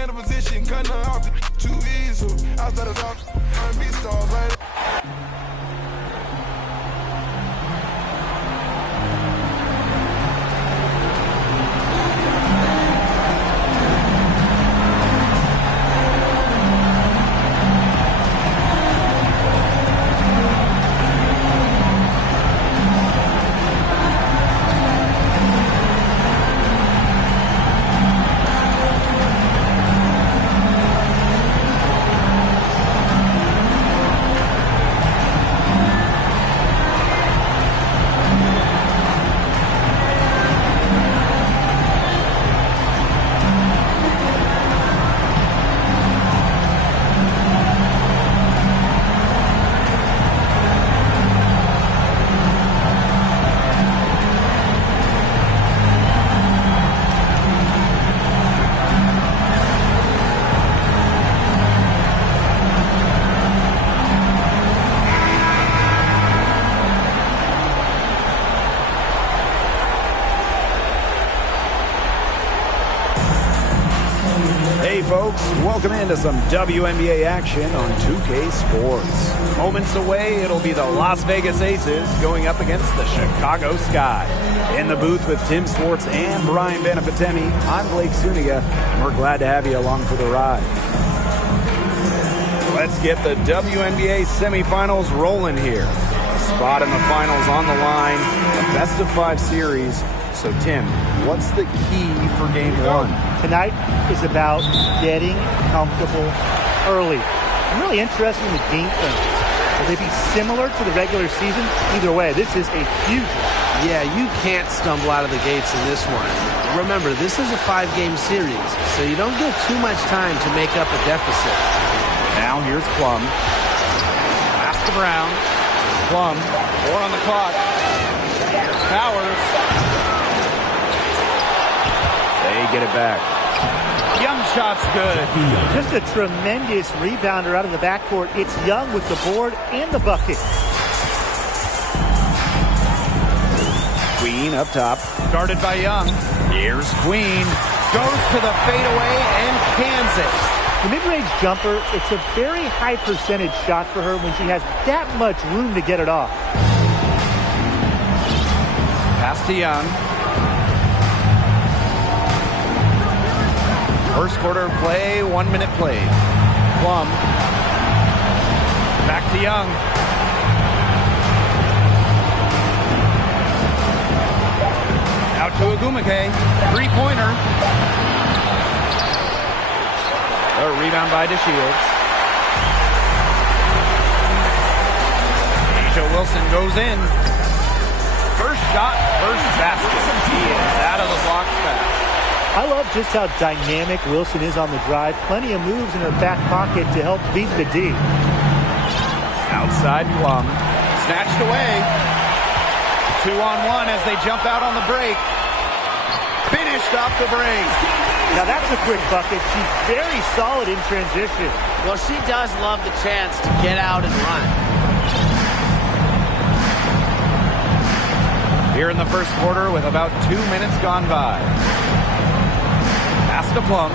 playing the position, cutting her off too easy. I started off R&B stars like folks, welcome into some WNBA action on 2K Sports. Moments away, it'll be the Las Vegas Aces going up against the Chicago Sky. In the booth with Tim Swartz and Brian Benefitemi, I'm Blake Zuniga, and we're glad to have you along for the ride. Let's get the WNBA semifinals rolling here. A spot in the finals on the line, a best-of-5 series. So, Tim, what's the key for Game 1? Tonight is about getting comfortable early. I'm really interested in the game plans. Will they be similar to the regular season? Either way, this is a huge one. Yeah, you can't stumble out of the gates in this one. Remember, this is a 5-game series, so you don't get too much time to make up a deficit. Now here's Plum. Pass to Brown. Plum, 4 on the clock. Here's Powers. They get it back. Young shot's good. Just a tremendous rebounder out of the backcourt. It's Young with the board and the bucket. Queen up top. Guarded by Young. Here's Queen. Goes to the fadeaway and cans it. The mid-range jumper, it's a very high percentage shot for her when she has that much room to get it off. Pass to Young. First quarter play, 1 minute played. Plum. Back to Young. Out to Agumake. Three-pointer. A rebound by DeShields. Asia Wilson goes in. First shot, first basket. He is out of the block fast. I love just how dynamic Wilson is on the drive. Plenty of moves in her back pocket to help beat the D. Outside Plum. Snatched away. 2-on-1 as they jump out on the break. Finished off the break. Now that's a quick bucket. She's very solid in transition. Well, she does love the chance to get out and run. Here in the first quarter with about 2 minutes gone by. Pass to Plum.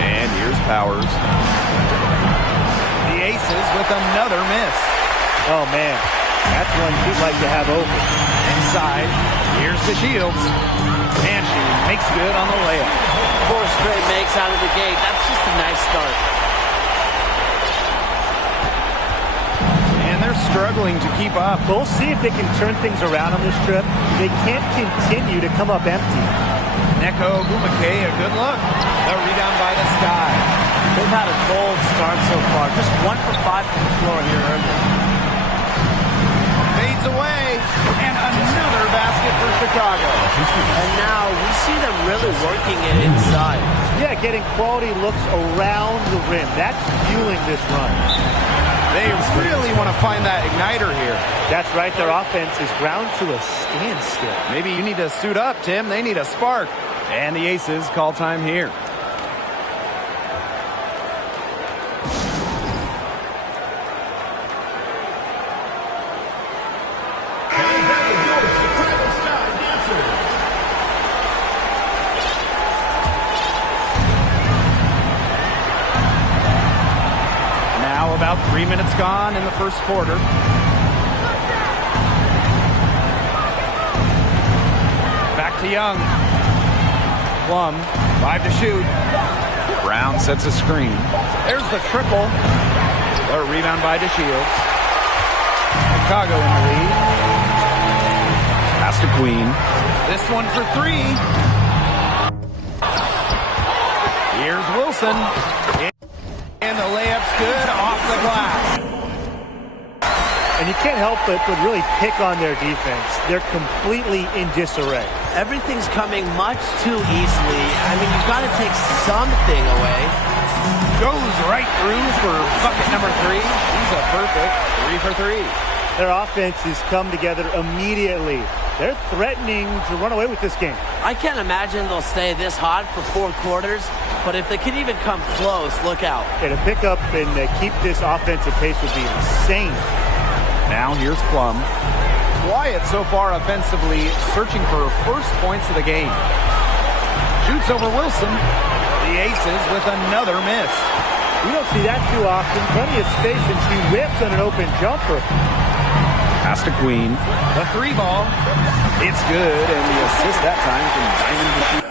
And here's Powers. The Aces with another miss. Oh, man. That's one she'd like to have open. Inside. Here's DeShields. And she makes good on the layup. 4 straight makes out of the gate. That's just a nice start. And they're struggling to keep up. We'll see if they can turn things around on this trip. They can't continue to come up empty. Neko Agumake, a good look. The rebound by the Sky. They've had a cold start so far. Just 1 for 5 from the floor here early. Fades away. And another basket for Chicago. And now we see them really working it inside. Yeah, getting quality looks around the rim. That's fueling this run. They really want to find that igniter here. That's right. Their offense is ground to a standstill. Maybe you need to suit up, Tim. They need a spark. And the Aces call time here. 3 minutes gone in the first quarter. Back to Young. Plum, 5 to shoot. Brown sets a screen. There's the triple. A rebound by DeShields. Chicago in the lead. Pass to Queen. This one for 3. Here's Wilson. And the layup's good off the glass. And you can't help but really pick on their defense. They're completely in disarray. Everything's coming much too easily. I mean, you've got to take something away. Goes right through for bucket number 3. He's a perfect 3 for 3. Their offense has come together immediately. They're threatening to run away with this game. I can't imagine they'll stay this hot for 4 quarters, but if they can even come close, look out. Yeah, to pick up and keep this offensive pace would be insane. Now here's Plum. Wyatt so far offensively searching for first points of the game. Shoots over Wilson. The Aces with another miss. We don't see that too often. Plenty of space, and she whips on an open jumper. Pass to Queen. The 3 ball. It's good, and the assist that time from Diamond DeShields.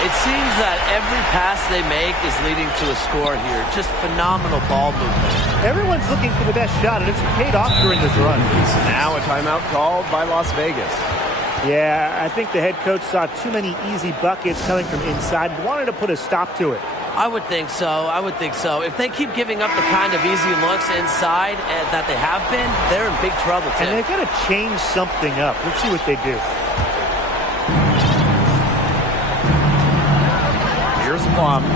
It seems that every pass they make is leading to a score here. Just phenomenal ball movement. Everyone's looking for the best shot, and it's paid off during this run. Now a timeout called by Las Vegas. Yeah, I think the head coach saw too many easy buckets coming from inside and wanted to put a stop to it. I would think so. I would think so. If they keep giving up the kind of easy looks inside that they have been, they're in big trouble, too. And they've got to change something up. Let's see what they do. Here's Plum.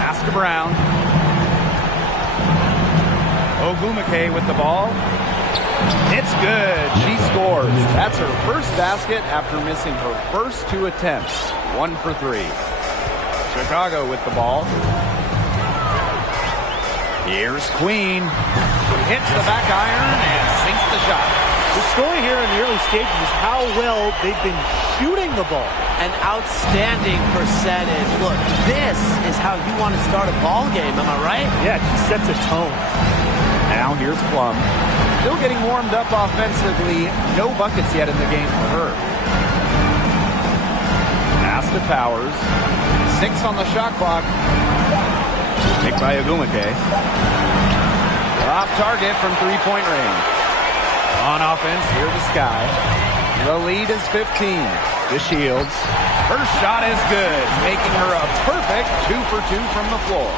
Pass to Brown. Ogumake with the ball. It's good. She scores. That's her first basket after missing her first 2 attempts. 1 for 3. Chicago with the ball. Here's Queen. Hits the back iron and sinks the shot. The story here in the early stages is how well they've been shooting the ball. An outstanding percentage. Look, this is how you want to start a ball game, am I right? Yeah, it just sets a tone. Now here's Plum. Still getting warmed up offensively. No buckets yet in the game for her. Pass to Powers. 6 on the shot clock. Picked by Ogumake. Off target from 3-point range. On offense, here to Sky. The lead is 15. DeShields. Her shot is good, making her a perfect 2 for 2 from the floor.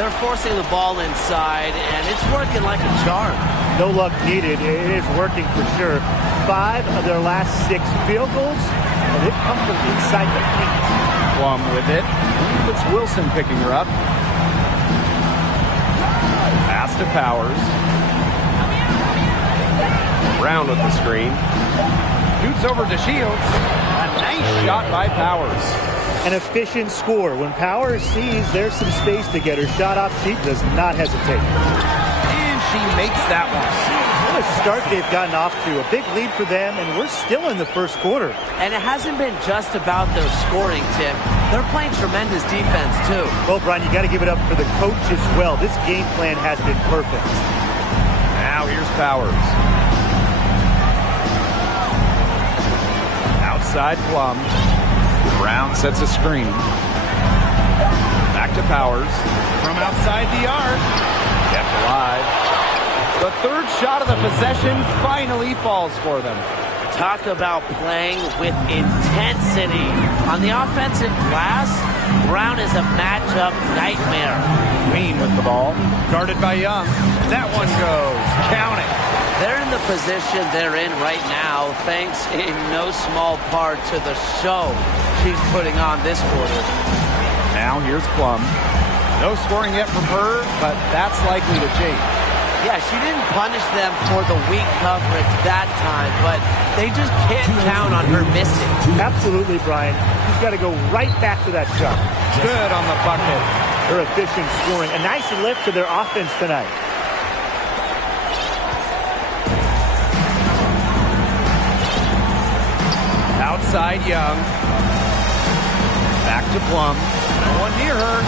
They're forcing the ball inside, and it's working like a charm. No luck needed. It is working for sure. 5 of their last 6 field goals, and they've come from inside the paint. Plum with it. It's Wilson picking her up. Pass to Powers. Brown with the screen. Shoots over to Shields. A nice shot by Powers. An efficient score. When Powers sees there's some space to get her shot off, she does not hesitate. And she makes that one. What a start they've gotten off to. A big lead for them, and we're still in the first quarter. And it hasn't been just about their scoring, Tim. They're playing tremendous defense, too. Well, Brian, you got to give it up for the coach as well. This game plan has been perfect. Now here's Powers. Outside Plum. Brown sets a screen. Back to Powers. From outside the arc. Kept alive. The third shot of the possession finally falls for them. Talk about playing with intensity. On the offensive glass, Brown is a matchup nightmare. Queen with the ball. Guarded by Young. That one goes. Count it. They're in the position they're in right now, thanks in no small part to the show she's putting on this quarter. Now here's Plum. No scoring yet from her, but that's likely to change. Yeah, she didn't punish them for the weak coverage that time, but they just can't count on her missing. Absolutely, Brian. You've got to go right back to that shot. Good on the bucket. Her efficient scoring. A nice lift to their offense tonight. Outside Young. Back to Plum. No one near her,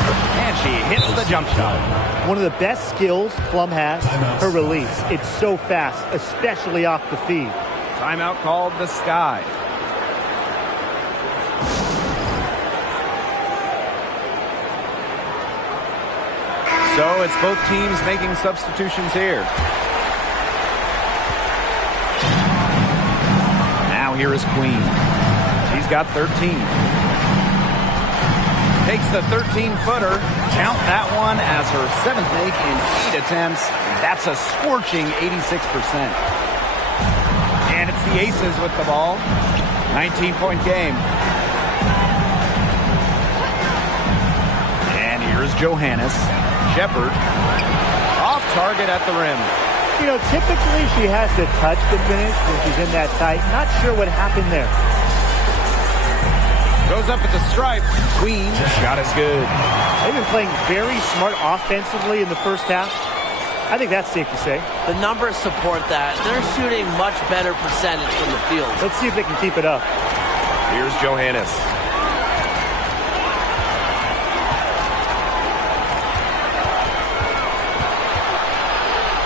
and she hits the jump shot. One of the best skills Plum has, her release. It's so fast, especially off the feed. Timeout called the Sky. So it's both teams making substitutions here. Now here is Queen. She's got 13. Takes the 13-footer. Count that one as her 7th make in 8 attempts. That's a scorching 86%. And it's the Aces with the ball. 19-point game. And here's Johannes. Shepard off target at the rim. You know, typically she has to touch the finish when she's in that tight. Not sure what happened there. Goes up at the stripe. Queen shot is good. They've been playing very smart offensively in the first half. I think that's safe to say. The numbers support that. They're shooting much better percentage from the field. Let's see if they can keep it up. Here's Johannes.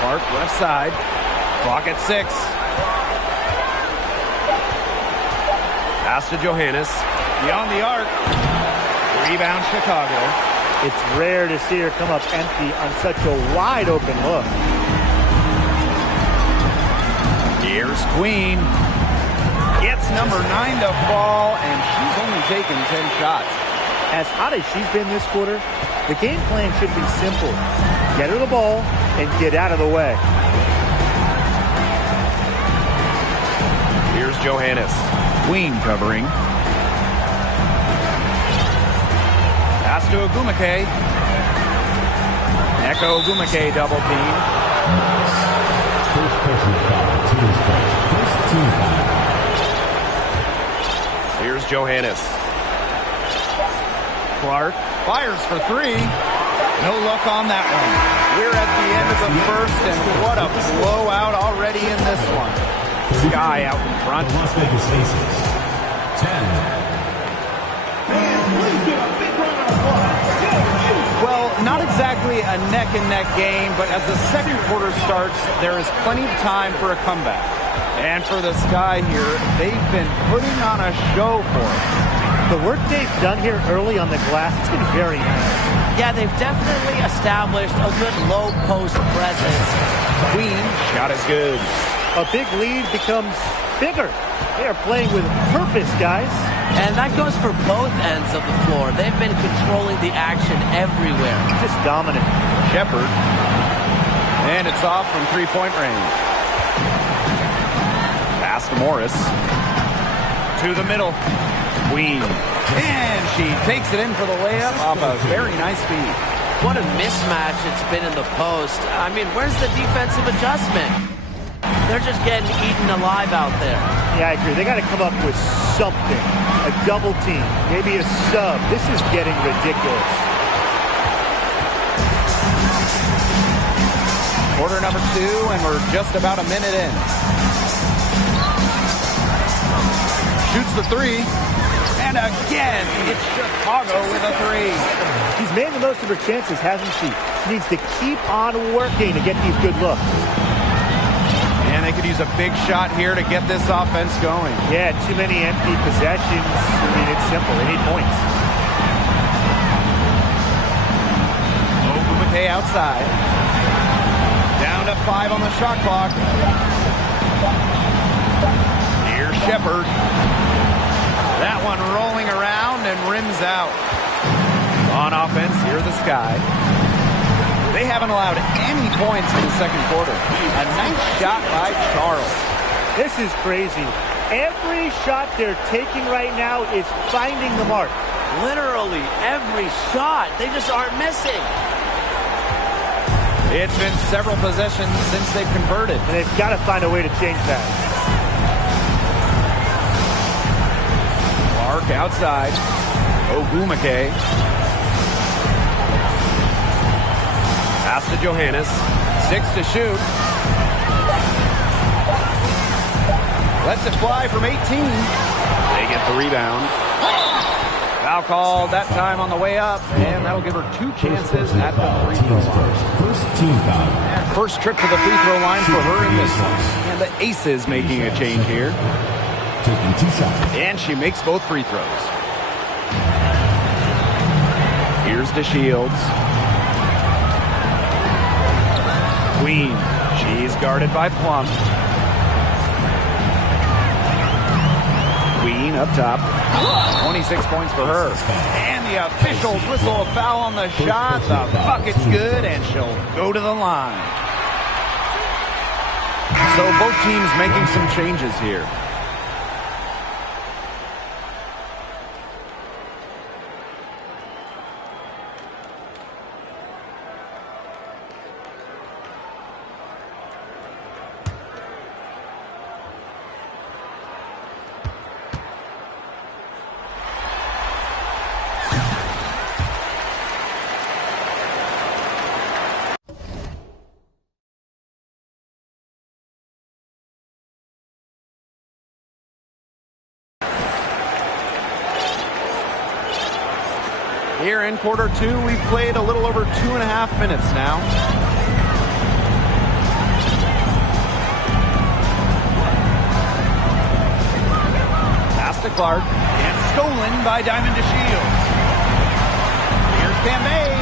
Clark left side. Clock at 6. Pass to Johannes. Beyond the arc. Rebound Chicago. It's rare to see her come up empty on such a wide open look. Here's Queen. Gets number 9 to fall, and she's only taken 10 shots. As hot as she's been this quarter, the game plan should be simple. Get her the ball and get out of the way. Here's Johannes. Queen covering. Pass to Ogumake. Echo Ogumake double team. First person foul. Team's first team foul. Here's Johannes. Clark fires for 3. No luck on that one. We're at the end of the first, and what a blowout already in this one. Sky out in front. The Las Vegas Aces. 10. Well, not exactly a neck-and-neck game, but as the second quarter starts, there is plenty of time for a comeback. And for the Sky here, they've been putting on a show for it. The work they've done here early on the glass, it's been very nice. Yeah, they've definitely established a good low post presence. Queen shot is good. A big lead becomes bigger. They are playing with purpose, guys. And that goes for both ends of the floor. They've been controlling the action everywhere. Just dominant. Shepard. And it's off from 3-point range. Pass to Morris. To the middle. Queen. And she takes it in for the layup off a very nice feed. What a mismatch it's been in the post. I mean, where's the defensive adjustment? They're just getting eaten alive out there. Yeah, I agree. They got to come up with something. A double team, maybe a sub. This is getting ridiculous. Quarter number 2, and we're just about a minute in. Shoots the 3. And again, it's Chicago with a 3. She's made the most of her chances, hasn't she? She needs to keep on working to get these good looks. And they could use a big shot here to get this offense going. Yeah, too many empty possessions. I mean, it's simple. They need points. Ogumake outside. Down to 5 on the shot clock. Here's Shepard. That one rolling around and rims out. On offense, here the Sky. They haven't allowed any points in the second quarter. A nice shot by Charles. This is crazy. Every shot they're taking right now is finding the mark. Literally every shot. They just aren't missing. It's been several possessions since they've converted. And they've got to find a way to change that. Clark outside. Ogumake. Pass to Johannes. 6 to shoot. Lets it fly from 18. They get the rebound. Foul Foul called that time on the way up, and that'll give her 2 chances at the free throw line. First team foul. And first trip to the free throw line for her in this one. And the Aces making a change here. Taking 2 shots. And she makes both free throws. Here's DeShields. Queen. She's guarded by Plum. Queen up top. 26 points for her. And the officials whistle a foul on the shot. The bucket's good, and she'll go to the line. So both teams making some changes here. Here in quarter 2, we've played a little over 2.5 minutes now. Pass to Clark, and stolen by Diamond DeShields. Here's Cambay,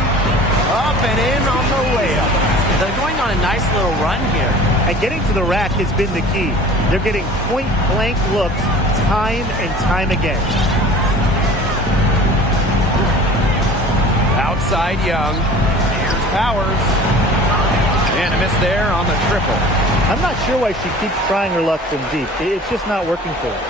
up and in on the way up. They're going on a nice little run here. And getting to the rack has been the key. They're getting point-blank looks time and time again. Outside Young. Here's Powers. And a miss there on the triple. I'm not sure why she keeps trying her luck from deep. It's just not working for her.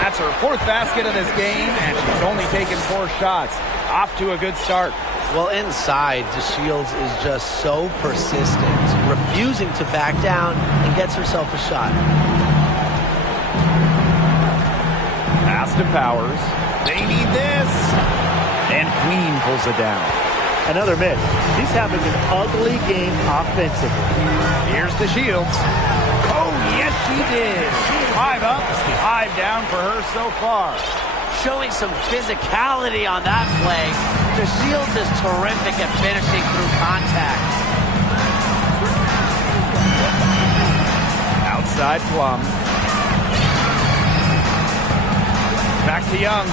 That's her 4th basket of this game, and she's only taken 4 shots. Off to a good start. Well, inside, DeShields is just so persistent, refusing to back down, and gets herself a shot. Pass to Powers. They need this. And Queen pulls it down. Another miss. She's having an ugly game offensively. Here's DeShields. Oh, yes, she did. 5 up, 5 down for her so far. Showing some physicality on that play. DeShields is terrific at finishing through contact. Outside Plum. Back to Young.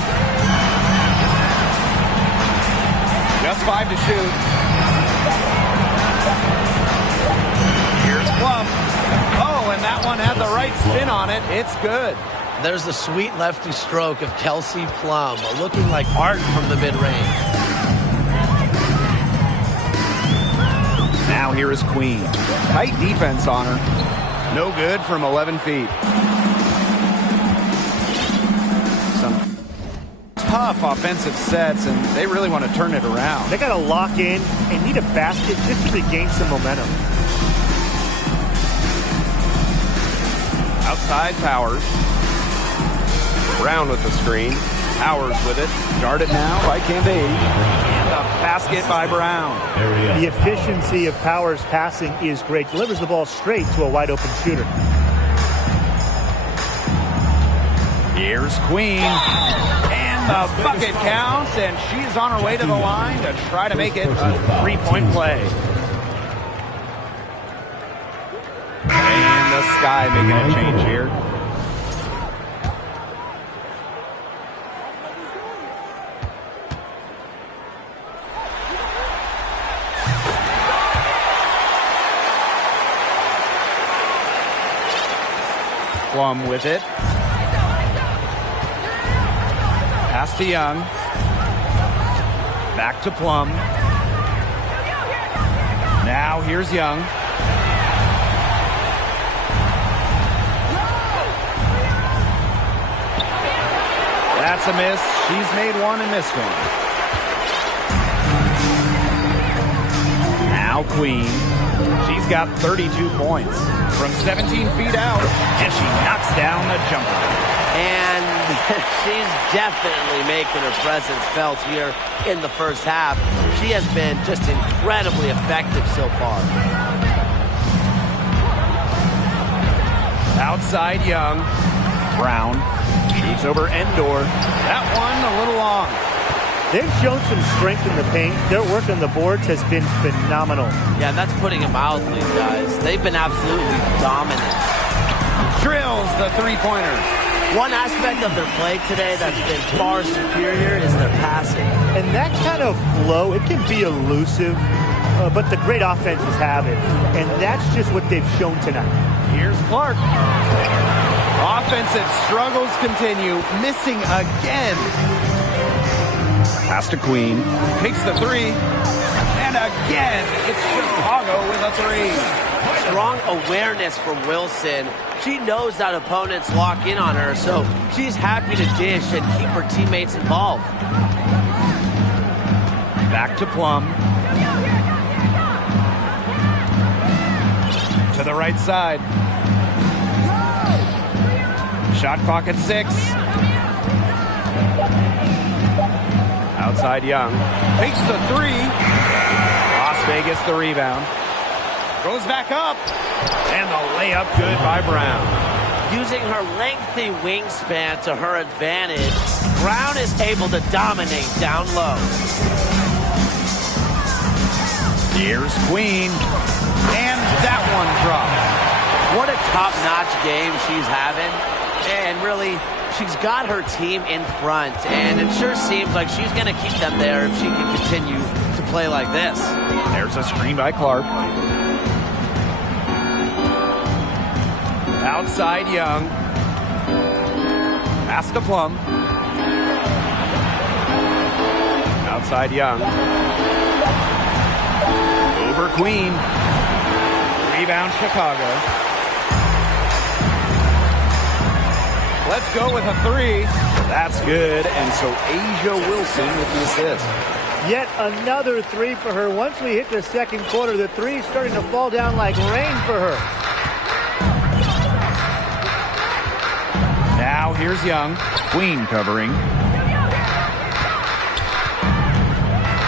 Just 5 to shoot. Here's Plum. Oh, and that one had the right spin on it. It's good. There's the sweet lefty stroke of Kelsey Plum, looking like art from the mid-range. Now here is Queen. Tight defense on her. No good from 11 feet. Some tough offensive sets, and they really want to turn it around. They got to lock in and need a basket just to regain some momentum. Outside Powers. Brown with the screen. Powers with it. Guarded now by Cambay. And the basket by Brown. The efficiency of Powers' passing is great. Delivers the ball straight to a wide-open shooter. Here's Queen. And the bucket counts, and she's on her way to the line to try to make it a 3-point play. And the Sky making a change here. Plum with it. Pass to Young. Back to Plum. Now here's Young. That's a miss. She's made one and missed one. Now Queen. She's got 32 points from 17 feet out, and she knocks down the jumper. And she's definitely making her presence felt here in the first half. She has been just incredibly effective so far. Outside Young. Brown shoots Gets over Endor. That one a little long. They've shown some strength in the paint. Their work on the boards has been phenomenal. Yeah, that's putting it mildly, guys. They've been absolutely dominant. Drills the three-pointer. One aspect of their play today that's been far superior is their passing. And that kind of flow, it can be elusive, but the great offenses have it. And that's just what they've shown tonight. Here's Clark. Offensive struggles continue. Missing again. Pass to Queen. Takes the three. And again, it's Chicago with a three. Strong awareness from Wilson. She knows that opponents lock in on her, so she's happy to dish and keep her teammates involved. Back to Plum. To the right side. Shot clock at 6. Outside Young. Takes the three. Las Vegas the rebound. Goes back up. And the layup good by Brown. Using her lengthy wingspan to her advantage, Brown is able to dominate down low. Here's Queen. And that one drops. What a top-notch game she's having. And really, she's got her team in front. And it sure seems like she's going to keep them there if she can continue to play like this. There's a screen by Clark. Outside Young. Pass to Plum. Outside Young. Over Queen. Rebound Chicago. Let's go with a three. That's good. And so Asia Wilson with the assist. Yet another three for her. Once we hit the second quarter, the three's starting to fall down like rain for her. Now here's Young. Queen covering.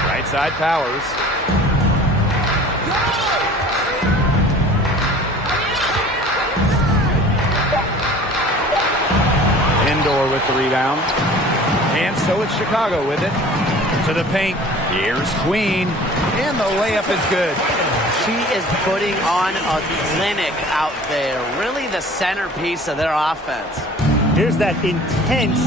Right side Powers. Endor with the rebound. And so it's Chicago with it. To the paint. Here's Queen. And the layup is good. She is putting on a clinic out there. Really the centerpiece of their offense. Here's that intense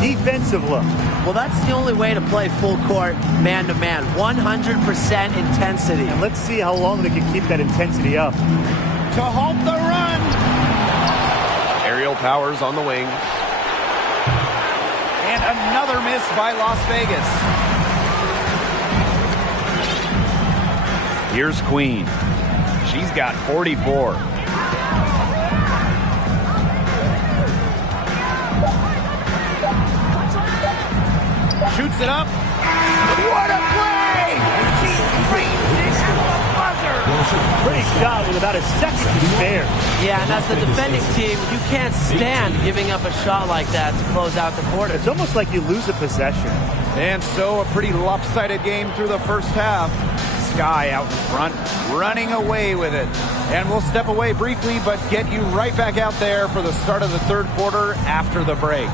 defensive look. Well, that's the only way to play full court man-to-man. 100% intensity. And let's see how long they can keep that intensity up. To halt the run. Aerial Powers on the wing. And another miss by Las Vegas. Here's Queen. She's got 44. Shoots it up. What a play! She screams it at the buzzer. Pretty shot with about a second to spare. Yeah, and as the defending team, you can't stand giving up a shot like that to close out the quarter. It's almost like you lose a possession. And so a pretty lopsided game through the first half. Sky out in front, running away with it. And we'll step away briefly, but get you right back out there for the start of the third quarter after the break.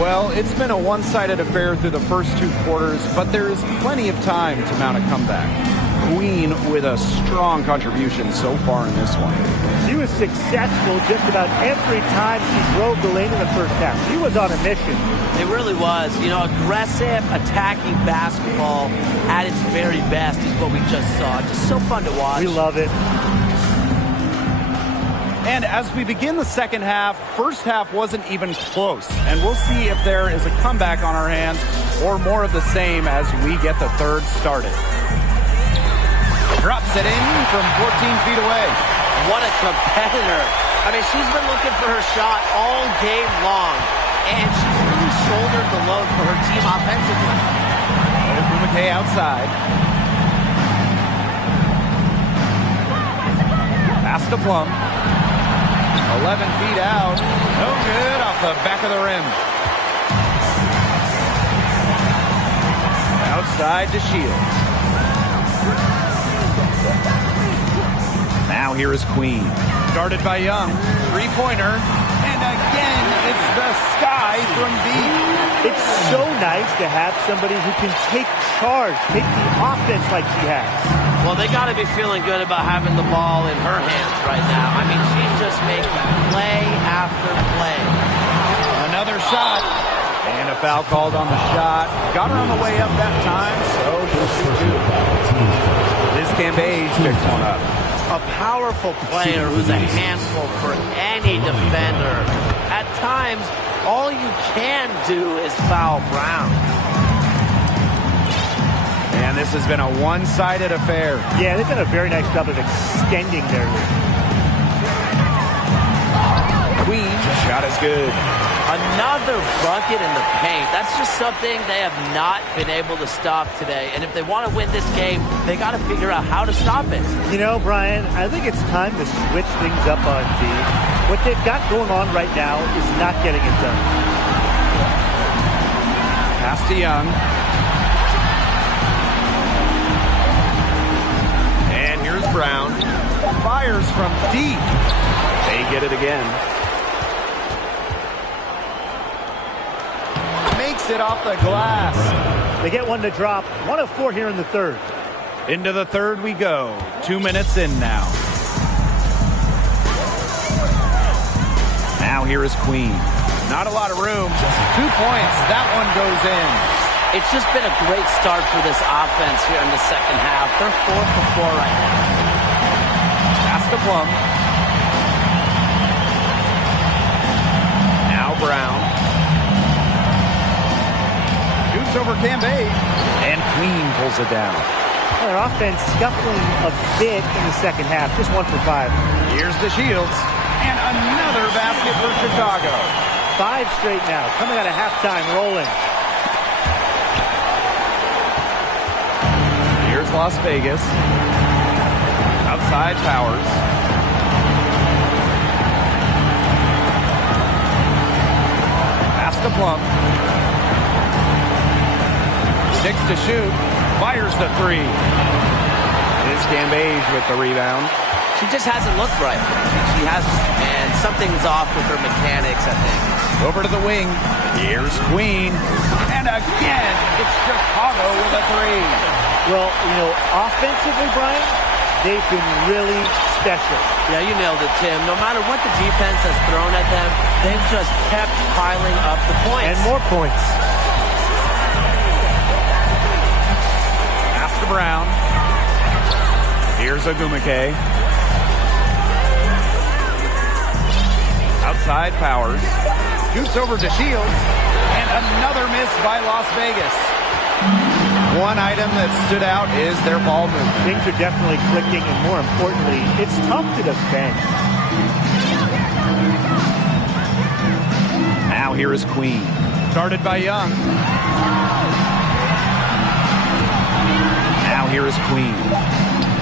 Well, it's been a one-sided affair through the first two quarters, but there is plenty of time to mount a comeback. Queen with a strong contribution so far in this one. She was successful just about every time she drove the lane in the first half. She was on a mission. It really was. You know, aggressive, attacking basketball at its very best is what we just saw. Just so fun to watch. We love it. And as we begin the second half, first half wasn't even close. And we'll see if there is a comeback on our hands or more of the same as we get the third started. Drops it in from 14 feet away. What a competitor. I mean, she's been looking for her shot all game long, and she's really shouldered the load for her team offensively. There's McKay outside. Pass to Plum. 11 feet out. No good off the back of the rim. Outside to Shields. Now here is Queen. Guarded by Young. Three-pointer. And again, it's the Sky from deep. It's so nice to have somebody who can take charge, take the offense like she has. Well, they got to be feeling good about having the ball in her hands right now. I mean, she's just making play after play. Another shot. And a foul called on the shot. Got her on the way up that time, so just two. Liz Cambage picks one up. A powerful player who's a handful for any defender. At times, all you can do is foul Brown. And this has been a one-sided affair. Yeah, they've done a very nice job of extending their lead. Queen, shot is good. Another bucket in the paint. That's just something they have not been able to stop today. And if they want to win this game, they got to figure out how to stop it. You know, Brian, I think it's time to switch things up on D. What they've got going on right now is not getting it done. Pass to Young. And here's Brown. Fires from deep. They get it again. Makes it off the glass. They get one to drop. 1 of 4 here in the third. Into the third we go. 2 minutes in now. Now here is Queen. Not a lot of room. 2 points. That one goes in. It's just been a great start for this offense here in the second half. They're 4 for 4 right now. Pass to Plum. Now Brown. Shoots over Cambage. And Queen pulls it down. Their offense scuffling a bit in the second half. Just 1 for 5. Here's the Shields. And another basket for Chicago. 5 straight now. Coming out of halftime, rolling. Here's Las Vegas. Outside Powers. Pass to Plum. 6 to shoot. Fires the 3. It's Cambage with the rebound. She just hasn't looked right. She hasn't, and something's off with her mechanics, I think. Over to the wing. Here's Queen. And again, it's Chicago with a 3. Well, you know, offensively, Brian, they've been really special. Yeah, you nailed it, Tim. No matter what the defense has thrown at them, they've just kept piling up the points. And more points. Pass to Brown. Here's Ogumake. Outside Powers. Shoots over to Shields. And another miss by Las Vegas. One item that stood out is their ball movement. Things are definitely clicking, and more importantly, it's tough to defend. Now here is Queen. Started by Young. Now here is Queen.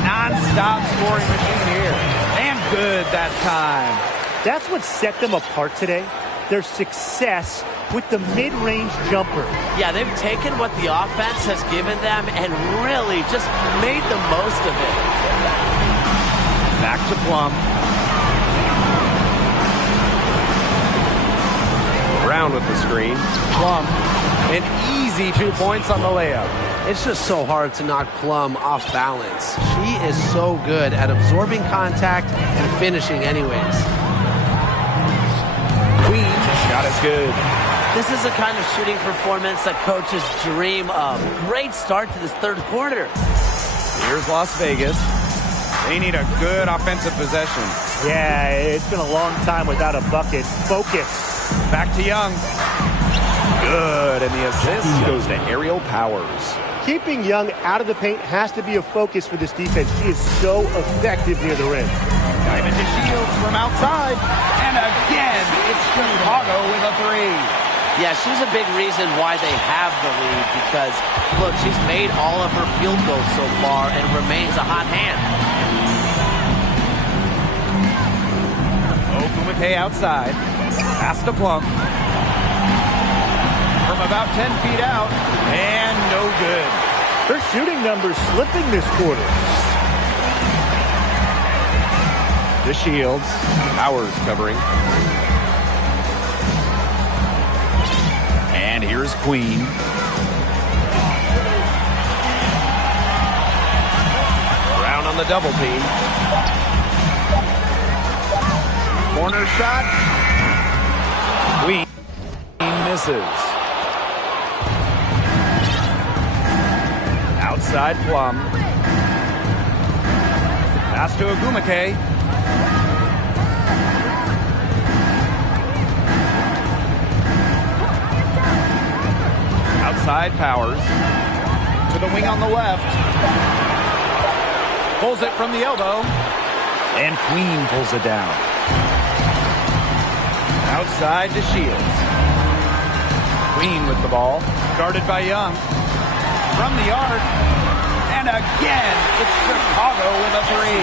Non-stop scoring machine here. And good that time. That's what set them apart today. Their success with the mid-range jumper. Yeah, they've taken what the offense has given them and really just made the most of it. Back to Plum. Brown with the screen. Plum, an easy 2 points on the layup. It's just so hard to knock Plum off balance. She is so good at absorbing contact and finishing anyways. Queen, shot is good. This is the kind of shooting performance that coaches dream of. Great start to this third quarter. Here's Las Vegas. They need a good offensive possession. Yeah, it's been a long time without a bucket. Focus. Back to Young. Good, and the assist goes to Aerial Powers. Keeping Young out of the paint has to be a focus for this defense. She is so effective near the rim. Diamond to Shields from outside. And again, it's Chicago with a three. Yeah, she's a big reason why they have the lead because, look, she's made all of her field goals so far and remains a hot hand. Ogumake outside. Pass to Plum. From about 10 feet out. And no good. Her shooting numbers slipping this quarter. The Shields. Powers covering. And here's Queen. Brown on the double team. Corner shot. Queen misses. Outside Plum. Pass to Ogumake. Outside Powers. To the wing on the left. Pulls it from the elbow. And Queen pulls it down. Outside to Shields. Queen with the ball. Guarded by Young. From the arc. And again, it's Chicago with a three.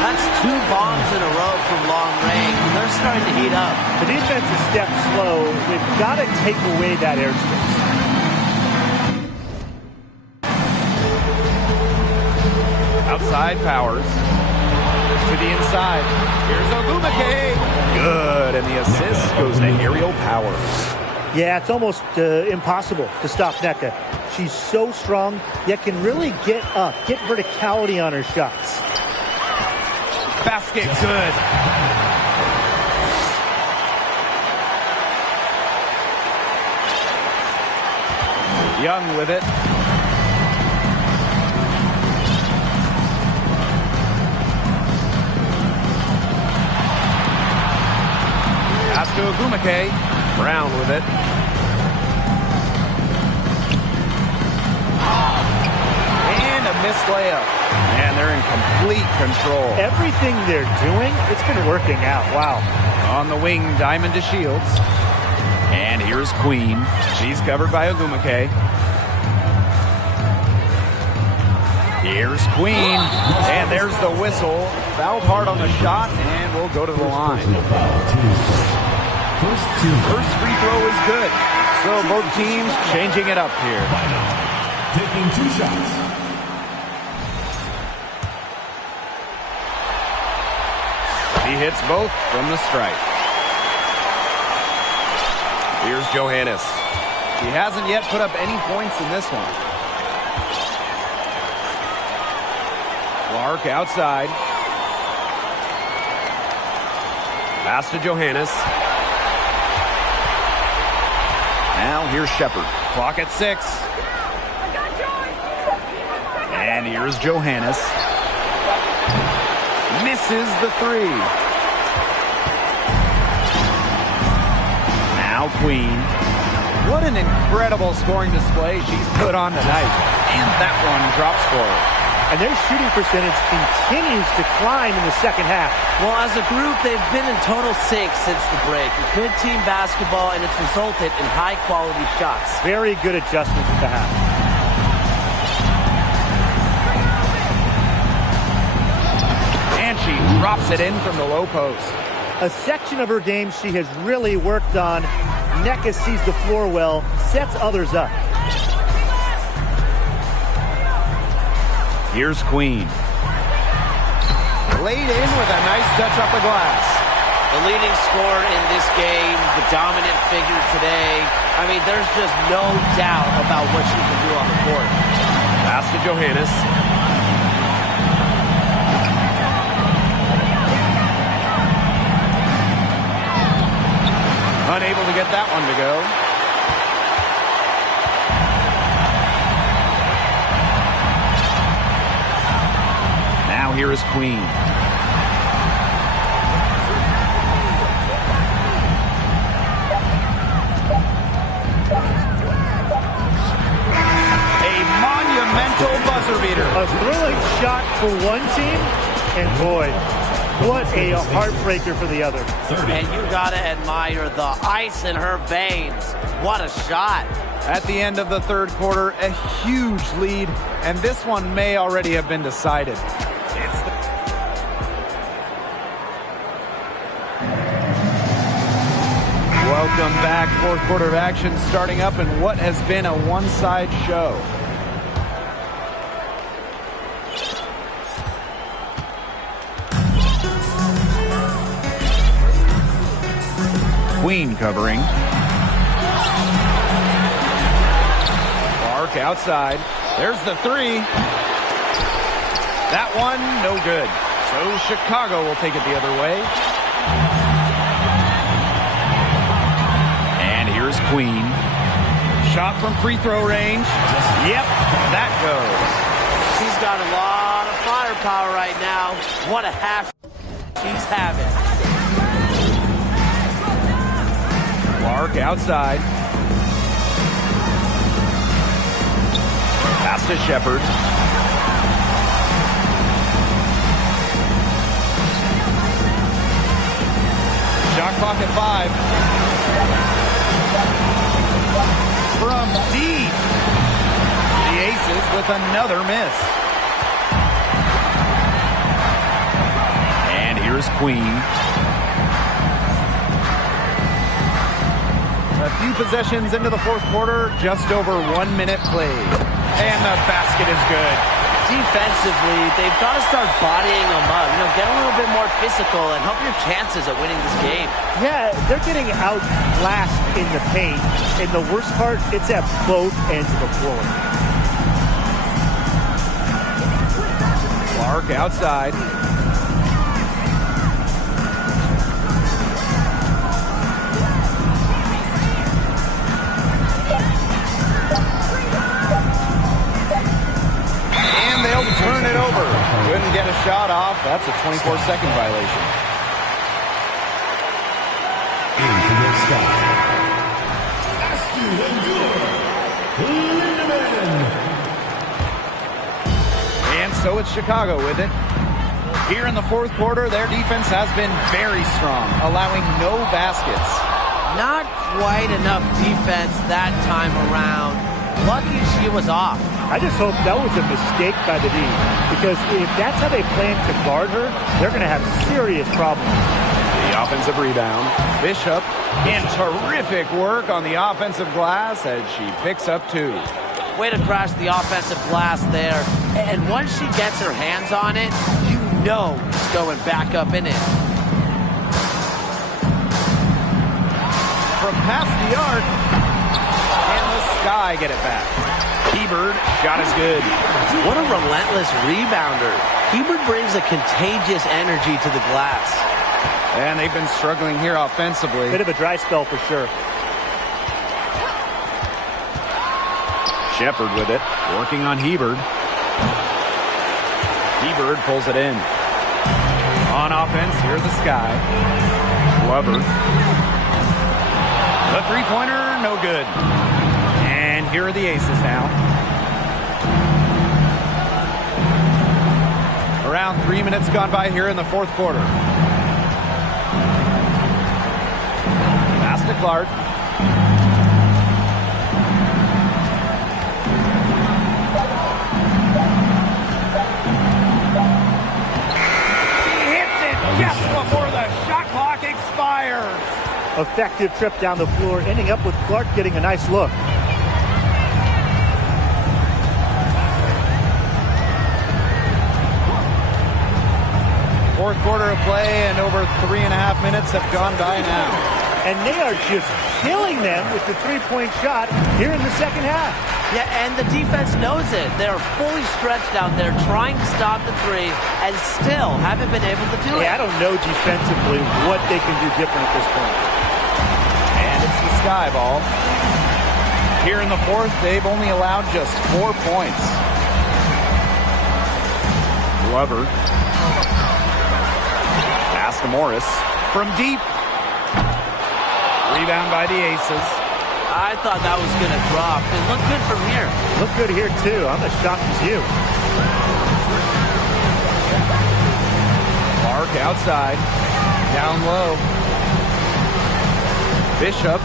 That's 2 bombs in a row from long range. They're starting to heat up. The defense is stepped slow. They've got to take away that airspace. Outside Powers. To the inside. Here's Ogumake. Good, and the assist goes to Aerial Powers. Yeah, it's almost impossible to stop Nneka. She's so strong, yet can really get up, get verticality on her shots. Basket good. Young with it. Pass to Ogumake. Brown with it. And a missed layup. And they're in complete control. Everything they're doing, it's been working out. Wow. On the wing, Diamond to Shields. And here's Queen. She's covered by Ogumake. Here's Queen. And there's the whistle. Fouled hard on the shot, and we'll go to the line. First free throw is good. So both teams changing it up here. Taking 2 shots. He hits both from the stripe. Here's Johannes. He hasn't yet put up any points in this one. Clark outside. Pass to Johannes. Now here's Shepard. Clock at 6. And here's Johannes. Misses the 3. Now Queen. What an incredible scoring display she's put on tonight. And that one drops for her. And their shooting percentage continues to climb in the second half. Well, as a group, they've been in total sync since the break. Good team basketball, and it's resulted in high-quality shots. Very good adjustments at the half. And she drops it in from the low post. A section of her game she has really worked on. Nneka sees the floor well, sets others up. Here's Queen. Laid in with a nice touch off the glass. The leading scorer in this game, the dominant figure today. I mean, there's just no doubt about what she can do on the court. Pass to Johannes. Unable to get that one to go. Now here is Queen. buzzer beater. A thrilling shot for one team, and boy, what a heartbreaker for the other. And you gotta admire the ice in her veins. What a shot. At the end of the third quarter, a huge lead, and this one may already have been decided. Welcome back. Fourth quarter of action starting up in what has been a one-side show. Queen covering. Clark outside. There's the three. That one, no good. So Chicago will take it the other way. And here's Queen. Shot from free throw range. Yep, that goes. She's got a lot of firepower right now. What a half she's having. Clark outside. Pass to Shepard. Shot clock at 5. From deep. The Aces with another miss. And here's Queen. A few possessions into the fourth quarter, just over 1 minute played. And the basket is good. Defensively, they've got to start bodying them up. Get a little bit more physical and help your chances at winning this game. Yeah, they're getting outclassed in the paint. And the worst part, it's at both ends of the floor. Clark outside. Turn it over. Couldn't get a shot off. That's a 24-second violation. And so it's Chicago with it. Here in the fourth quarter, their defense has been very strong, allowing no baskets. Not quite enough defense that time around. Lucky she was off. I just hope that was a mistake by the D, because if that's how they plan to guard her, they're going to have serious problems. The offensive rebound. Bishop, and terrific work on the offensive glass as she picks up 2. Way to crash the offensive glass there. And once she gets her hands on it, you know it's going back up in it. From past the arc, and the Sky get it back. Hebert, shot is good. What a relentless rebounder. Hebert brings a contagious energy to the glass. And they've been struggling here offensively. Bit of a dry spell for sure. Shepard with it, working on Hebert. Hebert pulls it in. On offense, here's the Sky. Glover. The three-pointer, no good. And here are the Aces now. Around 3 minutes gone by here in the fourth quarter. Pass to Clark. He hits it just before the shot clock expires. Effective trip down the floor, ending up with Clark getting a nice look. Fourth quarter of play, and over 3.5 minutes have gone by now. And they are just killing them with the three-point shot here in the second half. Yeah, and the defense knows it. They're fully stretched out there trying to stop the three and still haven't been able to do it. I don't know defensively what they can do different at this point. And it's the Sky ball. Here in the fourth, they've only allowed just 4 points. Glover. Pass to Morris. From deep. Rebound by the Aces. I thought that was going to drop. It looked good from here. Looked good here, too. I'm as shocked as you. Clark outside. Down low. Bishop.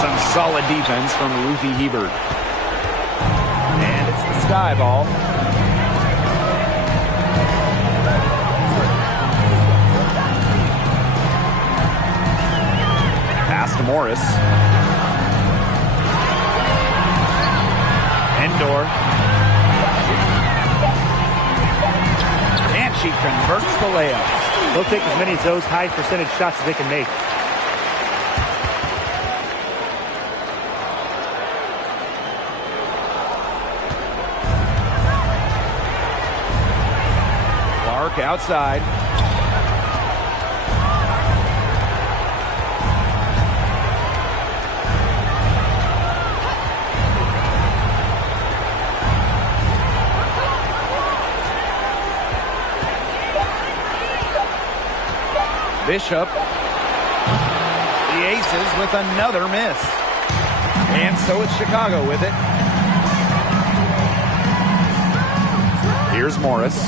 Some solid defense from Ruthie Hebert. And it's the Sky ball. Pass to Morris. Endor. And she converts the layup. They'll take as many of those high percentage shots as they can make. Clark outside. Bishop. The Aces with another miss. And so it's Chicago with it. Here's Morris.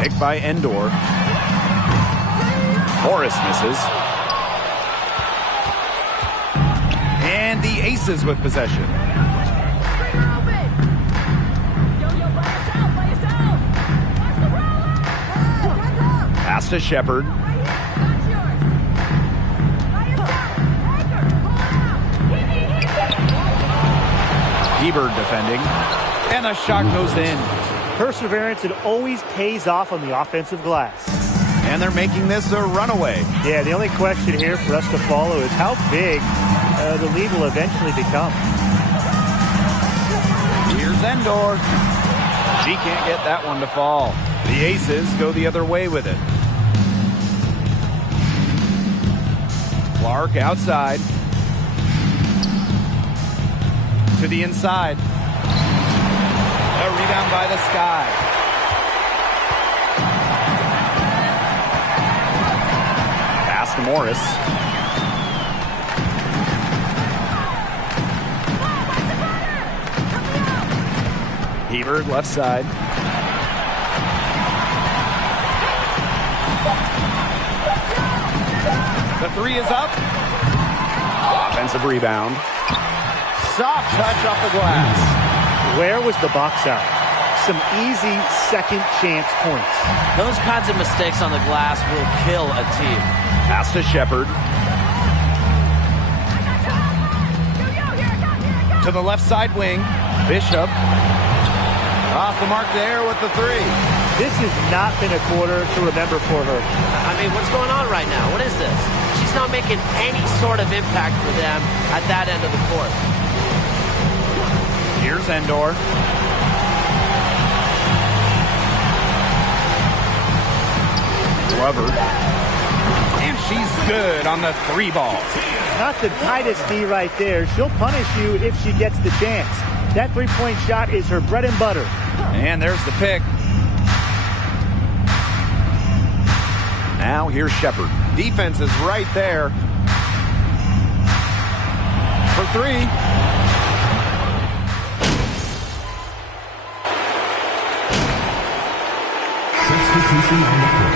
Picked by Endor. Morris misses. And the Aces with possession. Pass to Shepard. Hebert defending. And a shot goes in. Perseverance, it always pays off on the offensive glass. And they're making this a runaway. Yeah, the only question here for us to follow is how big the lead will eventually become. Here's Endor. She can't get that one to fall. The Aces go the other way with it. Clark outside. To the inside. A rebound by the Sky. Pass to Morris. Hebert left side. The three is up. Offensive rebound. Soft touch off the glass. Where was the box out? Some easy second chance points. Those kinds of mistakes on the glass will kill a team. Pass to Shepard. To the left side wing. Bishop. Off the mark there with the three. This has not been a quarter to remember for her. I mean, what's going on right now? What is this? She's not making any sort of impact for them at that end of the court. Here's Endor. Glover. And she's good on the three ball. Not the tightest D right there. She'll punish you if she gets the chance. That three-point shot is her bread and butter. And there's the pick. Now here's Shepard. Defense is right there. For three. Substitution on the court.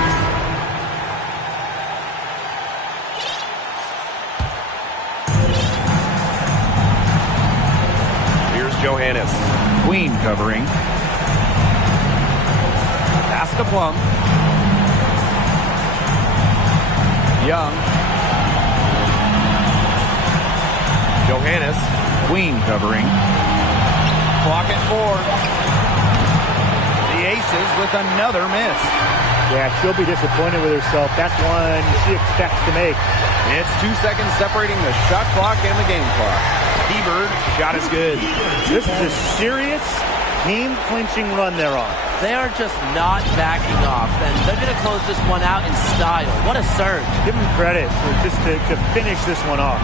Here's Johannes. Queen covering. Pass to Plum. Young. Johannes. Queen covering. Clock at 4. The Aces with another miss. Yeah, she'll be disappointed with herself. That's one she expects to make. It's 2 seconds separating the shot clock and the game clock. Hebert, shot is good. This is a serious game-clinching run they're on. They are just not backing off, and they're going to close this one out in style. What a surge. Give them credit for just to finish this one off.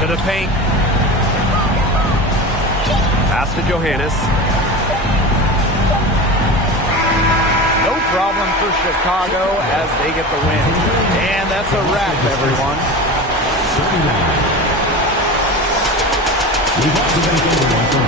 To the paint. Pass to Johannes. No problem for Chicago as they get the win. And that's a wrap, everyone. We want to thank everyone for